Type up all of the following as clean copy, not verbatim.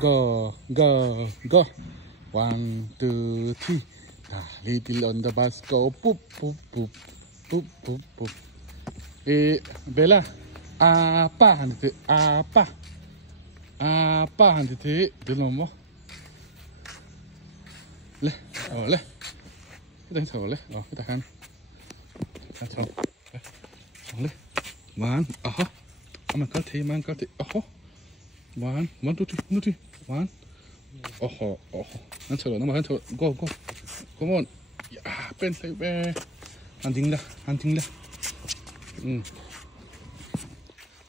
Go. 1, 2, 3. Little on the bus go. Boop. Bella. Apa hantu? Apa hantu tu? Belum mo. Le. Kita thở le. Kita kan. Thở. Le. Man. Man có thể. One, 2, 3. One. Hắn thở nó mà hắn thở. Go. Come on. Bên tay về. Hắn tính là.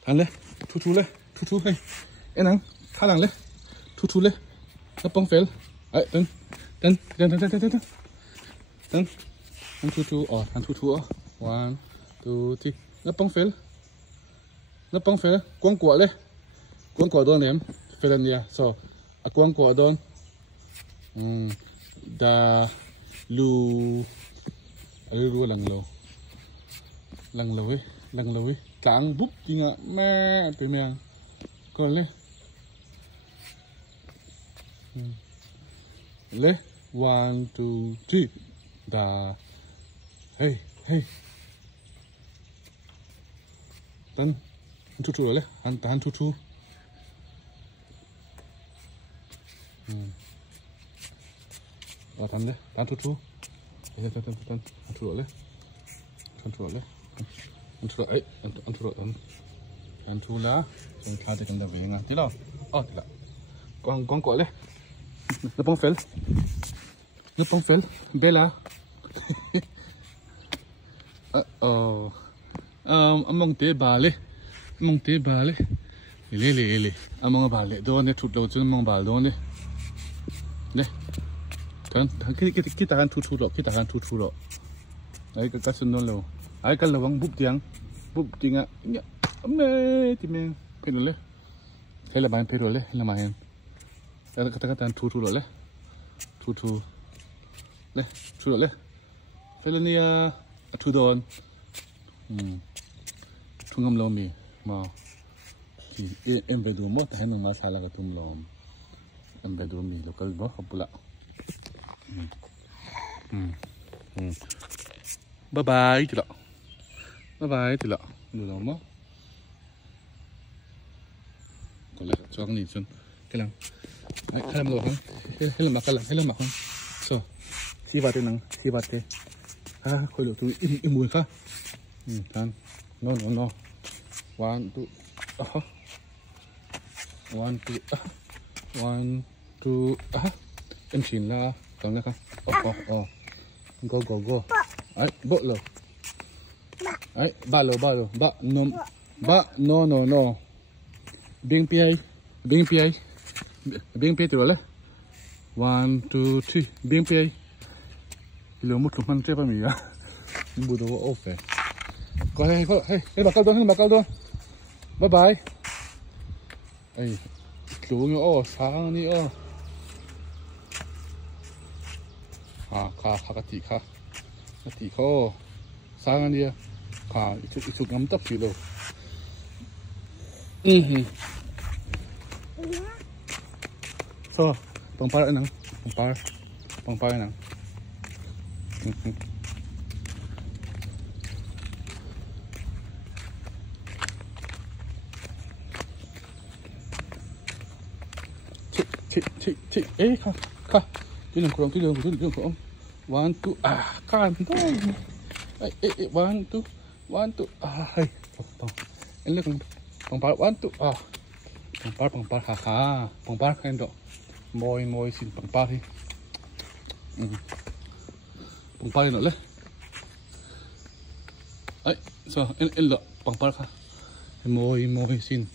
Hắn lên. Thu lên. Hey. Em nắng. Khá lặng lên. Thu lên. Nó bông phèn. Ấy, đứng. Hắn thu. Hắn thu. 1, 2, 3. Nó bông phèn. Quăng quả lên. Quăng quả đón em. Phèn nha. So, quăng quả đón. Da lu lăng lầu ấy tảng búp gì ngạ mẹ từ mèo còn lê 1, 2, 3 da hey tan thu rồi lê han thu tan thu thu rồi lê ăn thu lá xong khai thì cần về ngang tí nào tí là con cọ lên nó bông phèn bella mong té bà lê lê mong bà lê đó nè thụt đầu chân mong bà đó nè thằng cái ta ăn thu rồi đấy cái xuân nó lâu ai cần là bút tiếng á mê thì mình phải rồi hay là bạn phải rồi hay là mà em đây là cái thu rồi thu rồi phải là nia thu đòn thu ngâm lâu mì mà thì em về đồ mốt hay nó mà xài là cái thùng lòm em về đồ mì là cái bó học bự lạ bye bye thì lọ được rồi mất còn lại cho con nhìn xuân cái nào đấy hay làm rồi không hay làm mặc không so chi vào nắng khôi lửa tôi im mùi khác tan no 1, 2 em xin là còn nữa không go ấy bộ lờ ấy ba lờ no biếng pi từ đấy 1, 2, 3 biếng pi lừa một chục man chết vào mì á bù đồ ok có hey bà cao đôn bye bye ấy chú nhớ sáng đi cái tỷ khó sáng anh đi ít chút ngắm tấp rồi so bằng pa nắng chị ấy kha cái đường của ông 1, 2 can thôi ấy 1, 2 hay anh lấy bằng pa 1, 2 bằng pa ha bằng pa khen độ môi xin bằng pa đi bằng pa nữa lấy ấy sao anh lợ bằng pa kha môi xin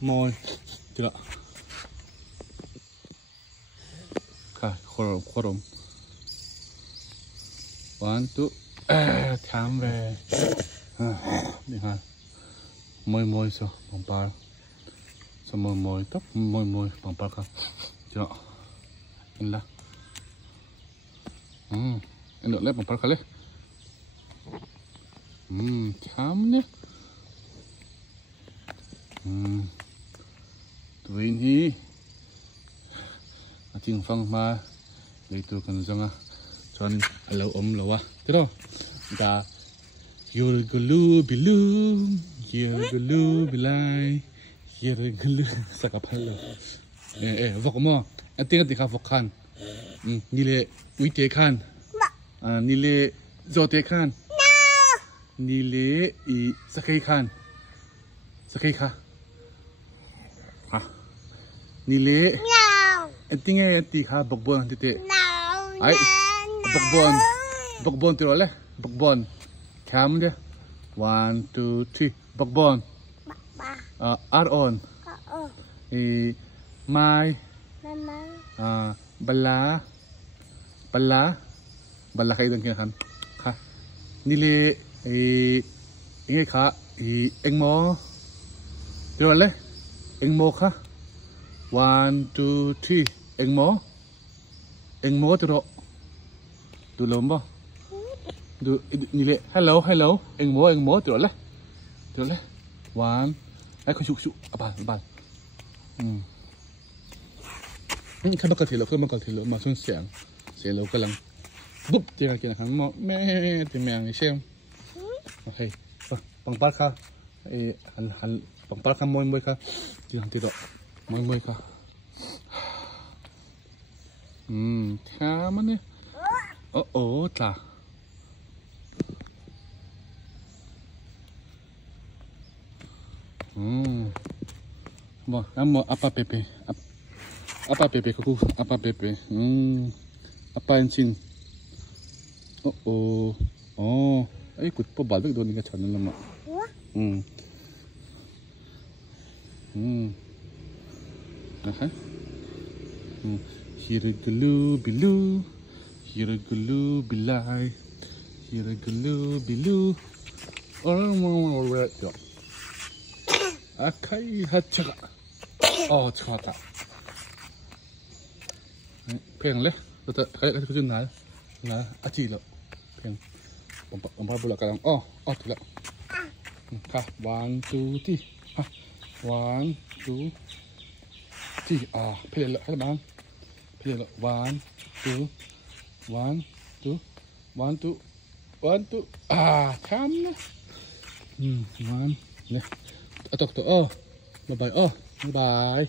môi chưa khai khorom 1, 2 tham về đi ha môi sao bằng pa sao môi tóc môi bằng pa kha chưa anh là anh được lấy bằng pa kha lấy tham nhé tuổiนี้จริงฟังมาเลยตัวกันจังอ่ะจนเราแล้ววะที่เราด่ายูรกุลูบิลูยูรกุลูบิไลยูรกุลูสักพันเลยวกมั่วอันที่กันที่ข้าวกขันนี่เลยวิเตขันนี่เลยโจเตขันนี่เลยสกัยขันสกัยค่ะนี่เลยอันที่ไงอันที่ข้าบกบอนที่เตะไอ้บกบอนตัวเลยบกบอนแคมเดีย one two three บกบอนอาร์ออนไม้บัลลาใครต้องกินกันค่ะนี่เลยยังไงค่ะเอ็งโมเดี๋ยวเลยเอ็งโมค่ะ one two three เอ็งโมตัวดูลมบ่ดูนี่เลย hello เอ็งโมตัวเลยone ไอ้คนชุอบานนี่ข้าบักกะทิเราเพิ่มบักกะทิเรามาส่งเสียงเรากำลังบุ๊บเจอกันนะครับแม่ที่แมงนี่เชื่อมโอเคปังปัดค่ะหันปังปัดค่ะมวยค่ะที่หันติดดอกมวยค่ะแค่มันเนี่ยโอ้จ้าบ่น้ำบ่อัปปะเปเปคุอัปปะเปเปอัปปะอินชินโอ้ไอ้กุดปบบาดเบิกโดนนี่กระชันนั่นละมั้งนะฮะฮิรกุลูบิลูฮิรกุลูบิไลฮิรกุลูบิลูโอ้โหเดี๋ยว赤いハッチャが使ったเพลงเลยแต่ใครก็จะน่าอาชีพแล้วเพลงผมพาบุรุษกำลังถูกแล้วค่ะ one two three one two three เพลงละใครบ้างเพลงละ one two ทำนะone เนี่ยตกตัวบ๊ายบาย